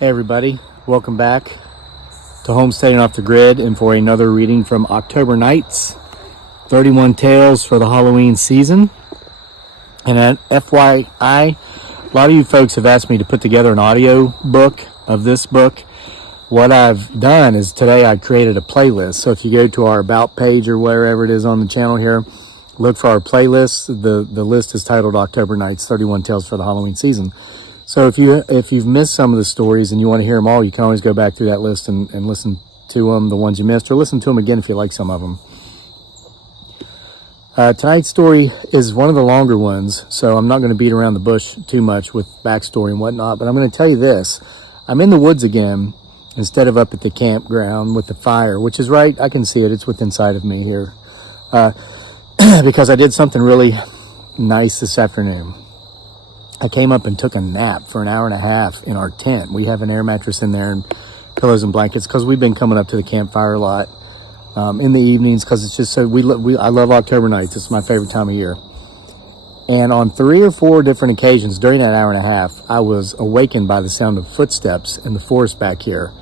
Hey everybody, welcome back to Homesteading Off the Grid and for another reading from October Nights, 31 Tales for the Halloween season. And an FYI, a lot of you folks have asked me to put together an audio book of this book. What I've done is today I created a playlist. So if you go to our About page or wherever it is on the channel here, look for our playlist. The list is titled October Nights, 31 Tales for the Halloween season. So if you've missed some of the stories and you want to hear them all, you can always go back through that list and listen to them, the ones you missed, or listen to them again if you like some of them. Tonight's story is one of the longer ones, so I'm not going to beat around the bush too much with backstory and whatnot, but I'm going to tell you this. I'm in the woods again instead of up at the campground with the fire, which is right. I can see it. It's within sight of me here. Because I did something really nice this afternoon. I came up and took a nap for an hour and a half in our tent. We have an air mattress in there and pillows and blankets because we've been coming up to the campfire a lot in the evenings because it's just so I love October nights. It's my favorite time of year. And on 3 or 4 different occasions during that hour and a half, I was awakened by the sound of footsteps in the forest back here.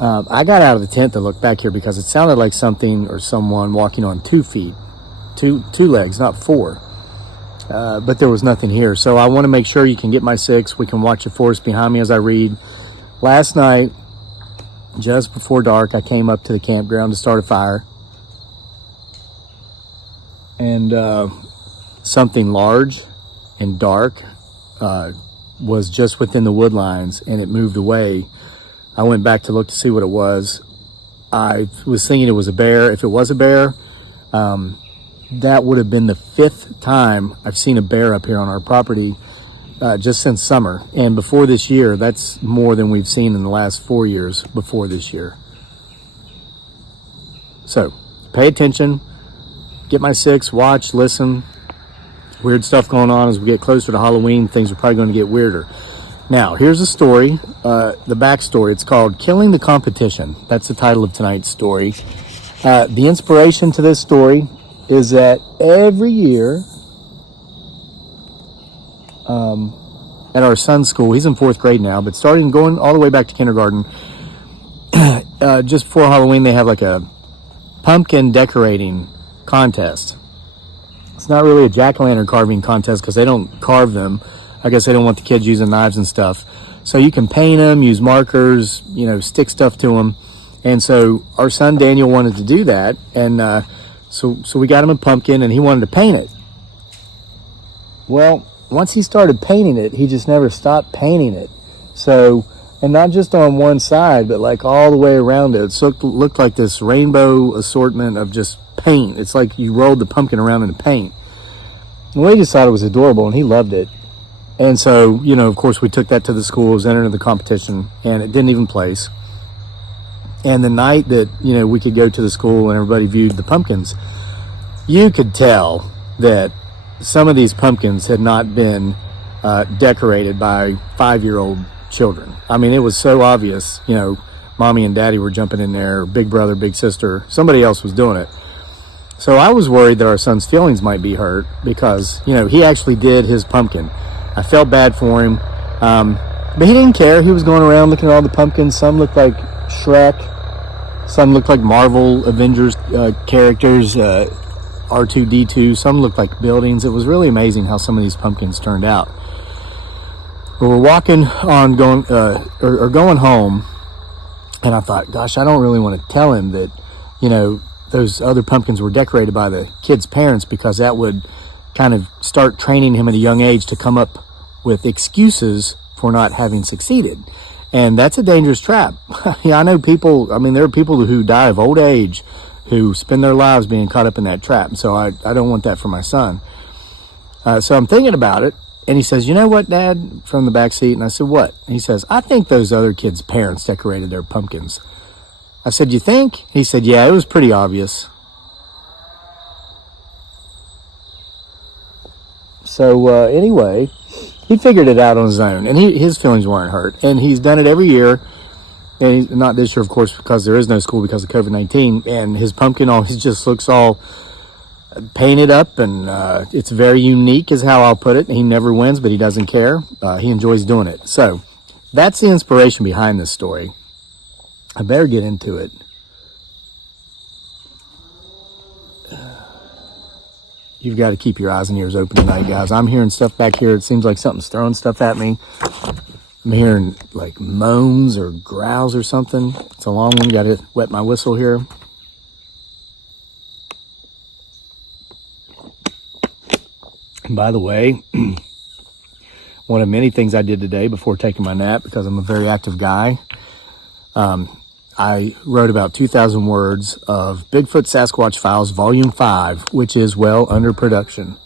I got out of the tent to look back here because it sounded like something or someone walking on 2 feet, two legs, not 4. But there was nothing here. So I want to make sure you can get my 6. We can watch the forest behind me as I read. Last night, just before dark, I came up to the campground to start a fire. And something large and dark was just within the wood lines, and it moved away. I went back to look to see what it was. I was thinking it was a bear. If it was a bear, that would have been the 5th time I've seen a bear up here on our property just since summer. And before this year, that's more than we've seen in the last 4 years before this year. So, pay attention, get my 6, watch, listen. Weird stuff going on as we get closer to Halloween. Things are probably going to get weirder. Now, here's a story, the backstory. It's called Killing the Competition. That's the title of tonight's story. The inspiration to this story is that every year at our son's school, he's in 4th grade now, but starting going all the way back to kindergarten, just before Halloween, they have like a pumpkin decorating contest. It's not really a jack-o'-lantern carving contest because they don't carve them. I guess they don't want the kids using knives and stuff. So you can paint them, use markers, stick stuff to them. And so our son Daniel wanted to do that, and so we got him a pumpkin, and he wanted to paint it. Well, once he started painting it, he just never stopped painting it. So, and not just on one side, but like all the way around it. So it looked like this rainbow assortment of just paint. It's like you rolled the pumpkin around in the paint. And we just thought it was adorable, and he loved it. And so, of course, we took that to the school, it was entered in the competition, and it didn't even place. And the night that, we could go to the school and everybody viewed the pumpkins, you could tell that some of these pumpkins had not been decorated by 5-year-old children. I mean, it was so obvious, mommy and daddy were jumping in there, big brother, big sister, somebody else was doing it. So I was worried that our son's feelings might be hurt because, he actually did his pumpkin. I felt bad for him, but he didn't care. He was going around looking at all the pumpkins. Some looked like Shrek. Some looked like Marvel Avengers characters, R2-D2. Some looked like buildings. It was really amazing how some of these pumpkins turned out. But we're walking on, going home, and I thought, gosh, I don't really want to tell him that, those other pumpkins were decorated by the kids' parents because that would kind of start training him at a young age to come up with excuses for not having succeeded. And that's a dangerous trap. Yeah, I know people, there are people who die of old age who spend their lives being caught up in that trap. So I don't want that for my son. So I'm thinking about it. And he says, you know what, Dad, from the back seat? And I said, what? And he says, I think those other kids' parents decorated their pumpkins. I said, you think? He said, yeah, it was pretty obvious. So anyway, he figured it out on his own, and his feelings weren't hurt. And he's done it every year, and not this year, of course, because there is no school because of COVID-19. And his pumpkin always just looks all painted up, and it's very unique is how I'll put it. He never wins, but he doesn't care. He enjoys doing it. So That's the inspiration behind this story. I better get into it. You've got to keep your eyes and ears open tonight, guys. I'm hearing stuff back here. It seems like something's throwing stuff at me. I'm hearing like moans or growls or something. It's a long one. Got to wet my whistle here. And by the way, one of many things I did today before taking my nap, because I'm a very active guy, I wrote about 2,000 words of Bigfoot Sasquatch Files Volume 5, which is well under production.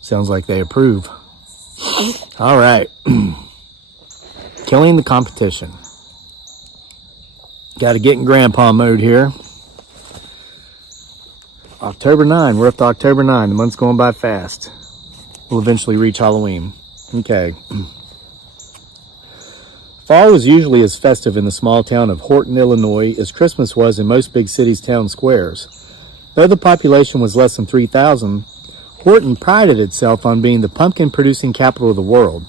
Sounds like they approve. All right. Killing the competition. Got to get in grandpa mode here. October 9. We're up to October 9. The month's going by fast. We'll eventually reach Halloween. Okay. Fall was usually as festive in the small town of Horton, Illinois, as Christmas was in most big cities' town squares. Though the population was less than 3,000, Horton prided itself on being the pumpkin-producing capital of the world,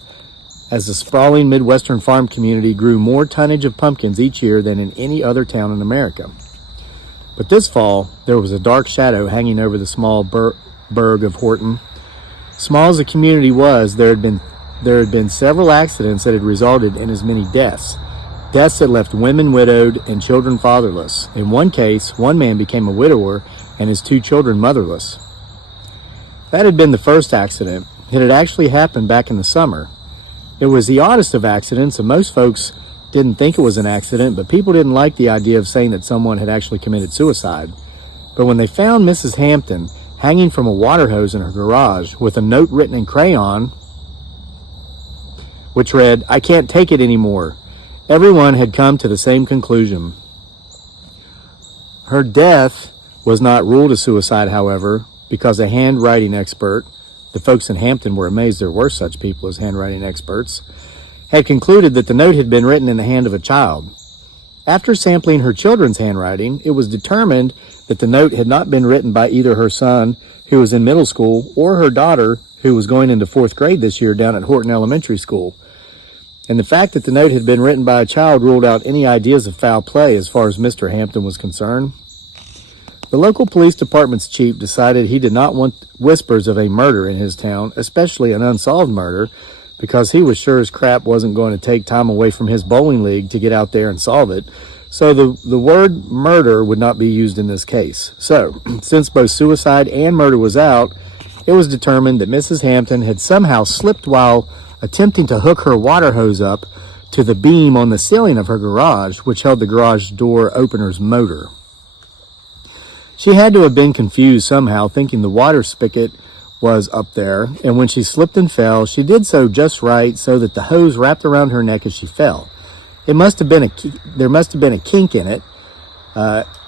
as the sprawling Midwestern farm community grew more tonnage of pumpkins each year than in any other town in America. But this fall, there was a dark shadow hanging over the small burg of Horton. Small as the community was, there had been several accidents that had resulted in as many deaths. Deaths that left women widowed and children fatherless. In one case, one man became a widower and his 2 children motherless. That had been the first accident. It had actually happened back in the summer. It was the oddest of accidents, and most folks didn't think it was an accident, but people didn't like the idea of saying that someone had actually committed suicide. But when they found Mrs. Hampton hanging from a water hose in her garage with a note written in crayon, which read, "I can't take it anymore," everyone had come to the same conclusion. Her death was not ruled a suicide, however, because a handwriting expert, the folks in Hampton were amazed there were such people as handwriting experts, had concluded that the note had been written in the hand of a child. After sampling her children's handwriting, it was determined that the note had not been written by either her son, who was in middle school, or her daughter, who was going into 4th grade this year down at Horton Elementary School. And the fact that the note had been written by a child ruled out any ideas of foul play as far as Mr. Hampton was concerned. The local police department's chief decided he did not want whispers of a murder in his town, especially an unsolved murder, because he was sure as crap wasn't going to take time away from his bowling league to get out there and solve it. So the word murder would not be used in this case. So, since both suicide and murder was out, it was determined that Mrs. Hampton had somehow slipped while attempting to hook her water hose up to the beam on the ceiling of her garage, which held the garage door opener's motor. She had to have been confused somehow, thinking the water spigot was up there, and when she slipped and fell, she did so just right so that the hose wrapped around her neck as she fell. There must have been a kink in it,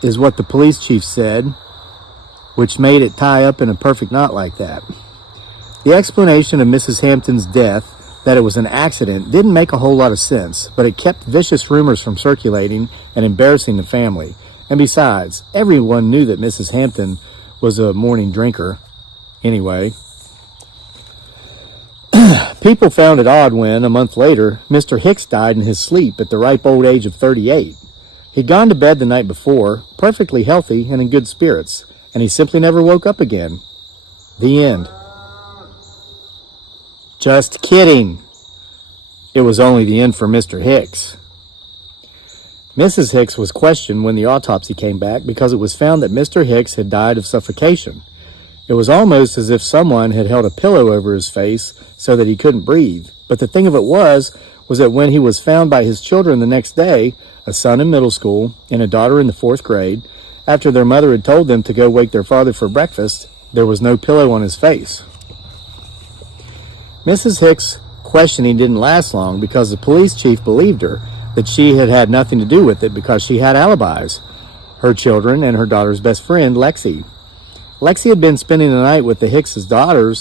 is what the police chief said, which made it tie up in a perfect knot like that. The explanation of Mrs. Hampton's death, that it was an accident, didn't make a whole lot of sense, but it kept vicious rumors from circulating and embarrassing the family. And besides, everyone knew that Mrs. Hampton was a morning drinker. Anyway, people found it odd when, a month later, Mr. Hicks died in his sleep at the ripe old age of 38. He'd gone to bed the night before, perfectly healthy and in good spirits, and he simply never woke up again. The end. Just kidding. It was only the end for Mr. Hicks. Mrs. Hicks was questioned when the autopsy came back because it was found that Mr. Hicks had died of suffocation. It was almost as if someone had held a pillow over his face so that he couldn't breathe. But the thing of it was that when he was found by his children the next day, a son in middle school and a daughter in the 4th grade, after their mother had told them to go wake their father for breakfast, there was no pillow on his face. Mrs. Hicks' questioning didn't last long because the police chief believed her that she had had nothing to do with it because she had alibis, her children and her daughter's best friend, Lexi. Lexi had been spending the night with the Hicks' daughter,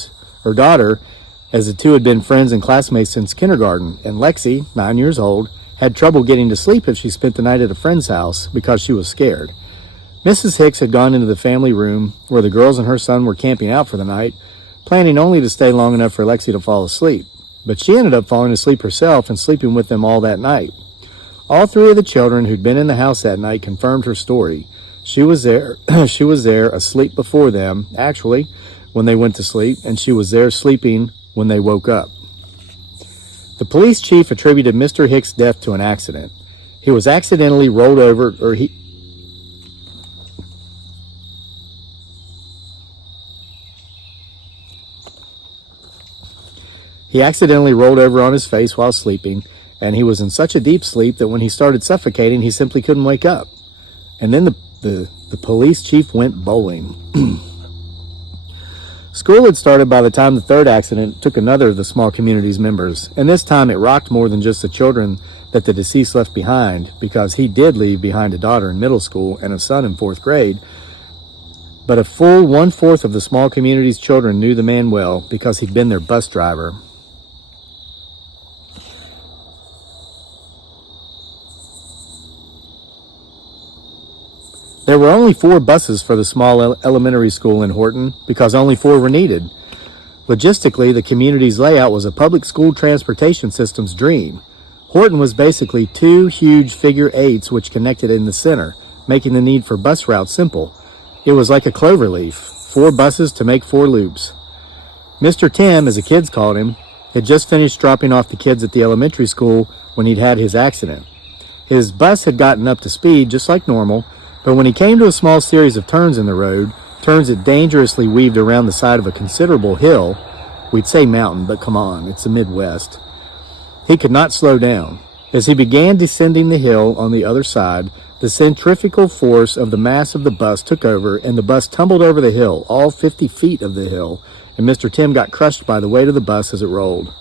as the two had been friends and classmates since kindergarten, and Lexi, 9 years old, had trouble getting to sleep if she spent the night at a friend's house because she was scared. Mrs. Hicks had gone into the family room where the girls and her son were camping out for the night, planning only to stay long enough for Lexi to fall asleep. but she ended up falling asleep herself and sleeping with them all that night. All three of the children who'd been in the house that night confirmed her story. She was there asleep before them, actually, when they went to sleep, and she was there sleeping when they woke up. The police chief attributed Mr. Hicks' death to an accident. He was accidentally rolled over, He accidentally rolled over on his face while sleeping, and he was in such a deep sleep that when he started suffocating, he simply couldn't wake up. And then the police chief went bowling. School had started by the time the third accident took another of the small community's members, and this time it rocked more than just the children that the deceased left behind, because he did leave behind a daughter in middle school and a son in 4th grade. But a full 1/4 of the small community's children knew the man well because he'd been their bus driver. There were only 4 buses for the small elementary school in Horton because only 4 were needed. Logistically, the community's layout was a public school transportation system's dream. Horton was basically 2 huge figure 8s which connected in the center, making the need for bus routes simple. It was like a clover leaf, 4 buses to make 4 loops. Mr. Tim, as the kids called him, had just finished dropping off the kids at the elementary school when he'd had his accident. His bus had gotten up to speed just like normal, but when he came to a small series of turns in the road, turns that dangerously weaved around the side of a considerable hill, we'd say mountain, but come on, it's the Midwest, he could not slow down. As he began descending the hill on the other side, the centrifugal force of the mass of the bus took over, and the bus tumbled over the hill, all 50 feet of the hill, and Mr. Tim got crushed by the weight of the bus as it rolled.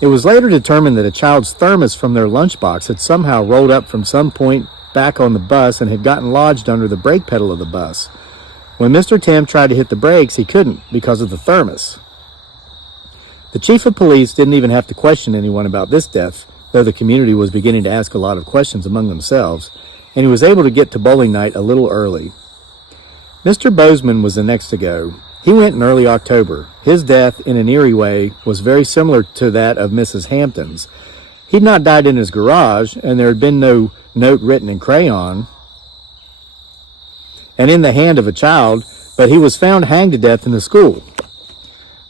It was later determined that a child's thermos from their lunchbox had somehow rolled up from some point back on the bus and had gotten lodged under the brake pedal of the bus. When Mr. Tim tried to hit the brakes, he couldn't because of the thermos. The chief of police didn't even have to question anyone about this death, though the community was beginning to ask a lot of questions among themselves, and he was able to get to bowling night a little early. Mr. Bozeman was the next to go. He went in early October. His death, in an eerie way, was very similar to that of Mrs. Hampton's. He'd not died in his garage, and there had been no note written in crayon and in the hand of a child, but he was found hanged to death in the school.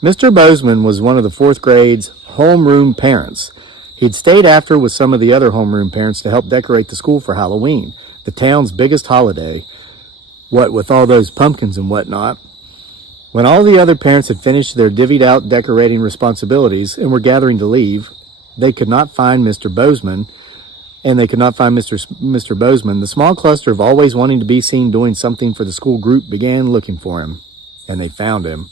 Mr. Bozeman was one of the 4th grade's homeroom parents. He'd stayed after with some of the other homeroom parents to help decorate the school for Halloween, the town's biggest holiday, what with all those pumpkins and whatnot. When all the other parents had finished their divvied out decorating responsibilities and were gathering to leave, they could not find Mr. Bozeman, and they could not find Mr. Bozeman. The small cluster of always wanting to be seen doing something for the school group began looking for him, and they found him,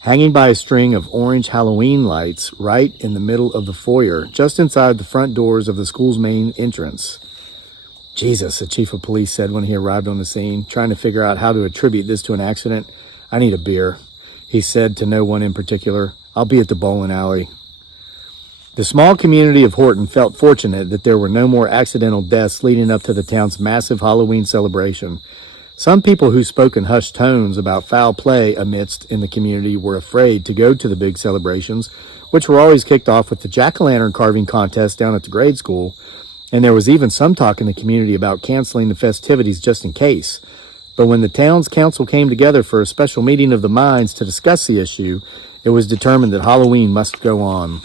hanging by a string of orange Halloween lights right in the middle of the foyer, just inside the front doors of the school's main entrance. Jesus, the chief of police said when he arrived on the scene, trying to figure out how to attribute this to an accident. I need a beer, he said to no one in particular. I'll be at the bowling alley. The small community of Horton felt fortunate that there were no more accidental deaths leading up to the town's massive Halloween celebration. Some people who spoke in hushed tones about foul play amidst in the community were afraid to go to the big celebrations, which were always kicked off with the jack-o'-lantern carving contest down at the grade school, and there was even some talk in the community about canceling the festivities just in case. But when the town's council came together for a special meeting of the minds to discuss the issue, it was determined that Halloween must go on.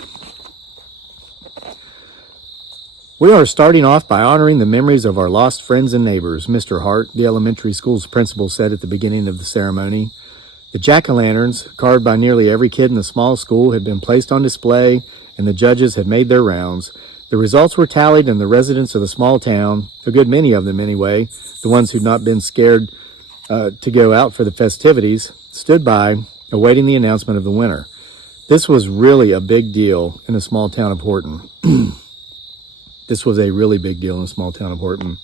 We are starting off by honoring the memories of our lost friends and neighbors, Mr. Hart, the elementary school's principal, said at the beginning of the ceremony. The jack-o'-lanterns, carved by nearly every kid in the small school, had been placed on display, and the judges had made their rounds. The results were tallied, and the residents of the small town, a good many of them anyway, the ones who'd not been scared to go out for the festivities, stood by, awaiting the announcement of the winner. This was really a big deal in the small town of Horton. This was a really big deal in the small town of Horton.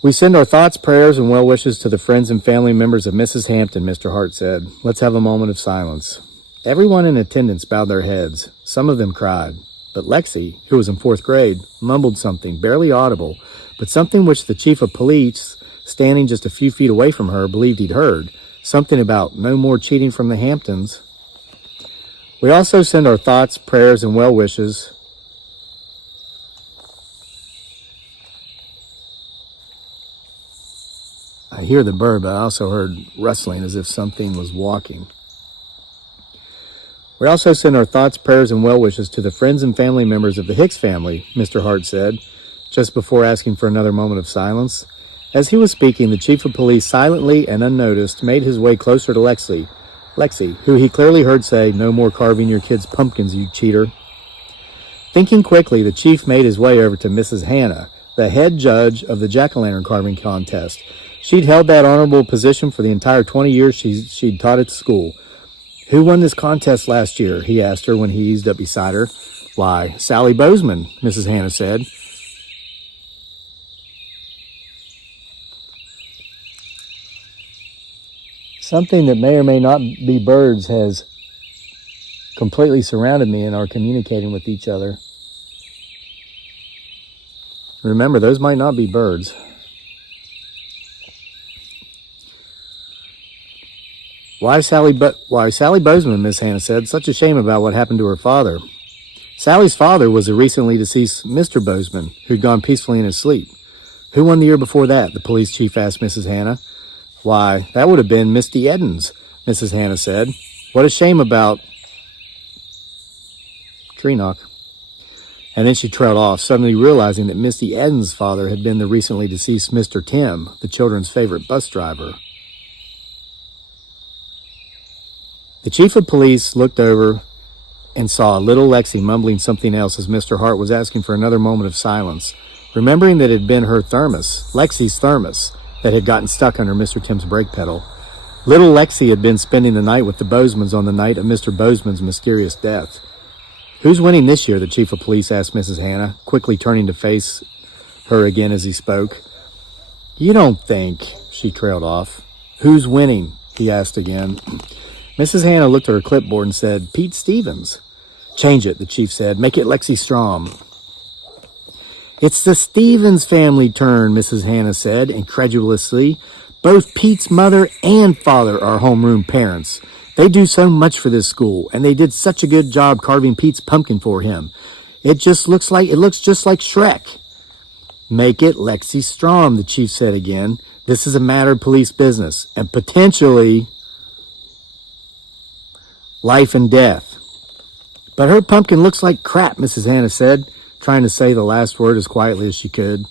We send our thoughts, prayers, and well wishes to the friends and family members of Mrs. Hampton, Mr. Hart said. Let's have a moment of silence. Everyone in attendance bowed their heads. Some of them cried. But Lexi, who was in 4th grade, mumbled something, barely audible, but something which the chief of police, standing just a few feet away from her, believed he'd heard. Something about no more cheating from the Hamptons. We also send our thoughts, prayers, and well wishes I hear the bird, but I also heard rustling as if something was walking. We also send our thoughts, prayers, and well wishes to the friends and family members of the Hicks family, Mr. Hart said, just before asking for another moment of silence. As he was speaking, the chief of police silently and unnoticed made his way closer to Lexi, who he clearly heard say, "No more carving your kids' pumpkins, you cheater." Thinking quickly, the chief made his way over to Mrs. Hannah, the head judge of the jack-o'-lantern carving contest. She'd held that honorable position for the entire 20 years she'd taught at the school. "Who won this contest last year?" he asked her when he eased up beside her. "Why, Sally Bozeman," Mrs. Hannah said. Something that may or may not be birds has completely surrounded me and are communicating with each other. Remember, those might not be birds. Why Sally Bozeman, Miss Hannah said. "Such a shame about what happened to her father." Sally's father was the recently deceased Mr. Bozeman, who'd gone peacefully in his sleep. "Who won the year before that?" the police chief asked Mrs. Hannah. "Why, that would have been Misty Eddens," Mrs. Hannah said. "What a shame about..." Tree knock. And then she trailed off, suddenly realizing that Misty Eddens' father had been the recently deceased Mr. Tim, the children's favorite bus driver. The chief of police looked over and saw little Lexi mumbling something else as Mr. Hart was asking for another moment of silence, remembering that it had been her thermos, Lexi's thermos, that had gotten stuck under Mr. Tim's brake pedal. Little Lexi had been spending the night with the Bozemans on the night of Mr. Bozeman's mysterious death. "Who's winning this year?" the chief of police asked Mrs. Hannah, quickly turning to face her again as he spoke. "You don't think..." she trailed off. "Who's winning?" he asked again. Mrs. Hannah looked at her clipboard and said, "Pete Stevens." "Change it," the chief said. "Make it Lexi Strom." "It's the Stevens family turn," Mrs. Hannah said, incredulously. "Both Pete's mother and father are homeroom parents. They do so much for this school, and they did such a good job carving Pete's pumpkin for him. It looks just like Shrek." "Make it Lexi Strom," the chief said again. "This is a matter of police business, and potentially life and death." "But her pumpkin looks like crap," Mrs. Hannah said, trying to say the last word as quietly as she could,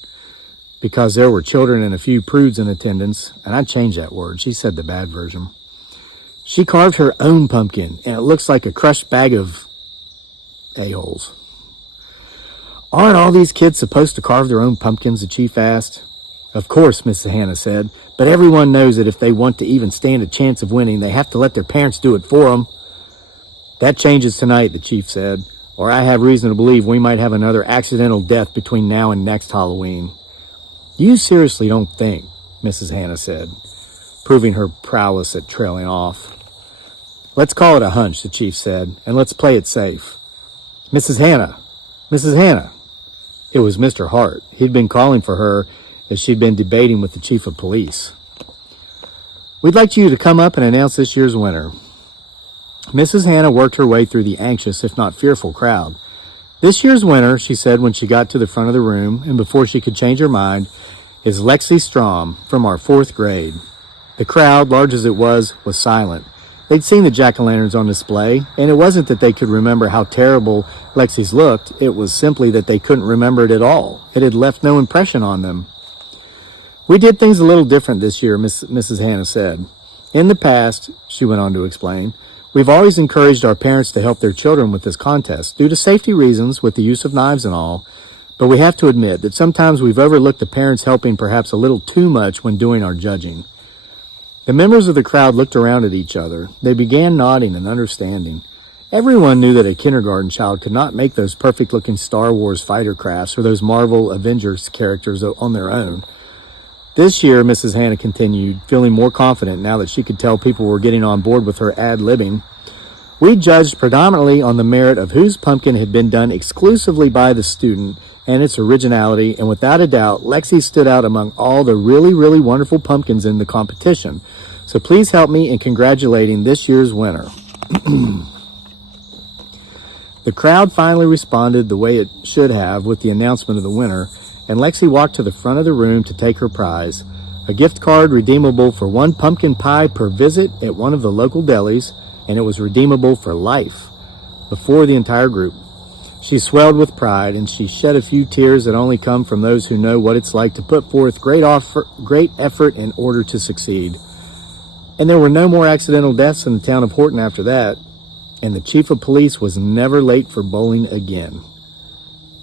because there were children and a few prudes in attendance, and I changed that word. She said the bad version. "She carved her own pumpkin, and it looks like a crushed bag of a-holes." "Aren't all these kids supposed to carve their own pumpkins?" the chief asked. "Of course," Mrs. Hannah said, "but everyone knows that if they want to even stand a chance of winning, they have to let their parents do it for them." "That changes tonight," the chief said, "or I have reason to believe we might have another accidental death between now and next Halloween." "You seriously don't think," Mrs. Hannah said, proving her prowess at trailing off. "Let's call it a hunch," the chief said, "and let's play it safe. Mrs. Hannah! Mrs. Hannah!" It was Mr. Hart. He'd been calling for her as she'd been debating with the chief of police. "We'd like you to come up and announce this year's winner." Mrs. Hannah worked her way through the anxious, if not fearful, crowd. "This year's winner," she said when she got to the front of the room, and before she could change her mind, "is Lexi Strom from our 4th grade." The crowd, large as it was silent. They'd seen the jack-o'-lanterns on display, and it wasn't that they could remember how terrible Lexi's looked. It was simply that they couldn't remember it at all. It had left no impression on them. "We did things a little different this year," Mrs. Hannah said. "In the past," she went on to explain, "we've always encouraged our parents to help their children with this contest, due to safety reasons with the use of knives and all, but we have to admit that sometimes we've overlooked the parents helping perhaps a little too much when doing our judging." The members of the crowd looked around at each other. They began nodding and understanding. Everyone knew that a kindergarten child could not make those perfect-looking Star Wars fighter crafts or those Marvel Avengers characters on their own. This year, Mrs. Hannah continued, feeling more confident now that she could tell people were getting on board with her ad-libbing, "We judged predominantly on the merit of whose pumpkin had been done exclusively by the student and its originality, and without a doubt, Lexi stood out among all the really, really wonderful pumpkins in the competition. So please help me in congratulating this year's winner." The crowd finally responded the way it should have with the announcement of the winner, and Lexi walked to the front of the room to take her prize, a gift card redeemable for 1 pumpkin pie per visit at one of the local delis, and it was redeemable for life before the entire group. She swelled with pride, and she shed a few tears that only come from those who know what it's like to put forth great effort in order to succeed. And there were no more accidental deaths in the town of Horton after that, and the chief of police was never late for bowling again.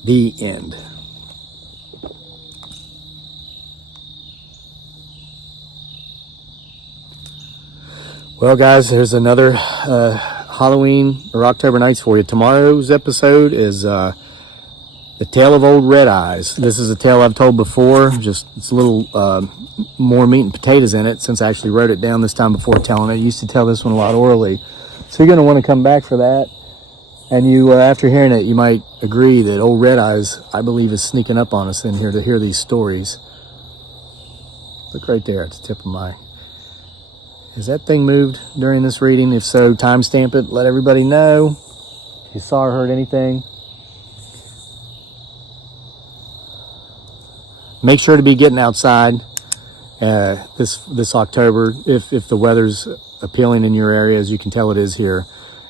The end. Well, guys, there's another Halloween or October Nights for you. Tomorrow's episode is The Tale of Old Red Eyes. This is a tale I've told before, just it's a little more meat and potatoes in it since I actually wrote it down this time before telling it. I used to tell this one a lot orally. So you're going to want to come back for that. And you, after hearing it, you might agree that Old Red Eyes, I believe, is sneaking up on us in here to hear these stories. Look right there at the tip of my... Has that thing moved during this reading? If so, timestamp it. Let everybody know if you saw or heard anything. Make sure to be getting outside this October if the weather's appealing in your area, as you can tell it is here,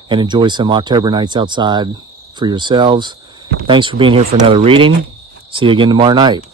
and enjoy some October nights outside for yourselves. Thanks for being here for another reading. See you again tomorrow night.